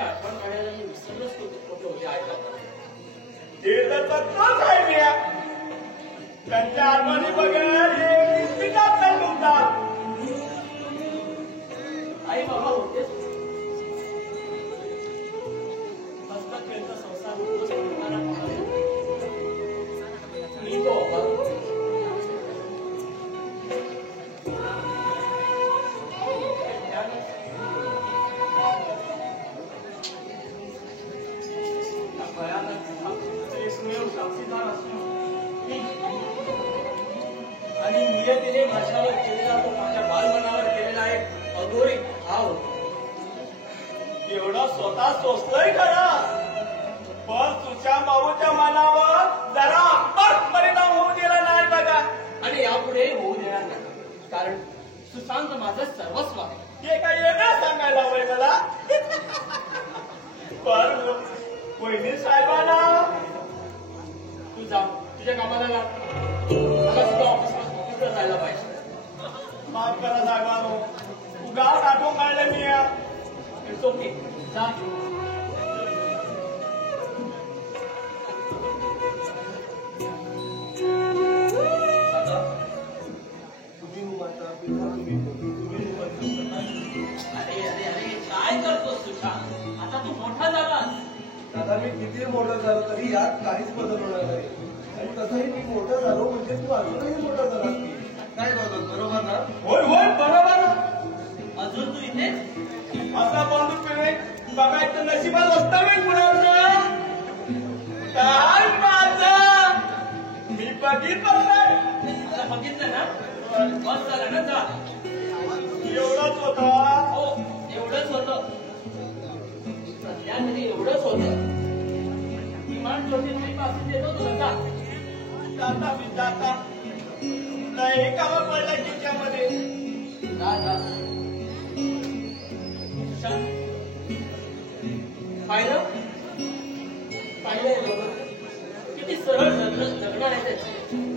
आठवण काढायला मी विसरलोच कुठे होते ऐकलं ते तर तोच आहे मी त्यांच्या आठवणी बघत पितात नाही तुमचा आई बाबा होतेच हसतात त्यांचा संसार मी तो आणि नियतीने माझ्यावर केलेला तो माझ्या बालमनावर केलेला एक अघोरी भाव एवढं स्वतः सोचतोय खरा पण तुझ्या माऊच्या मनावर जरा अपट परिणाम होऊ दिला नाही बघा आणि यापुढे होऊ देणार नाही कारण सुशांत माझं सर्वस्व आहे हे काय वेगळं सांगायला हवंय मला पण वहिनी साहेबांना तू जा तुझ्या कामाला लाग मला सुद्धा ऑफिसला जायला पाहिजे माफ करा साहेबांनो उगाच आठवण काढलं मी इट्स ओके जा अरे अरे अरे काय करतोस सुशांत आता तू मोठा झालास दादा मी किती मोठा झालो तरी यात काहीच बदल होणार नाही आणि तसंही मी मोठा झालो म्हणजे तू अजूनही मोठा झाला काय बघतो बरोबर ना होय होय बरोबर अजून तू इथे असा बंधू पिळे बघायचं नशिबात असतं कुणाचं काय माझं मी बघितलं नाही आता बघितलं ना बस झालं ना जा एवढंच होता हो एवढंच होतं सध्या तरी एवढंच होतं किमान ज्योतिर्मयी पासून देतो तुला जा जाता मी जाता नाही कामं पडलं तिच्यामध्ये जा जा पाहिलं किती सरळ जगणार आहे त्याचे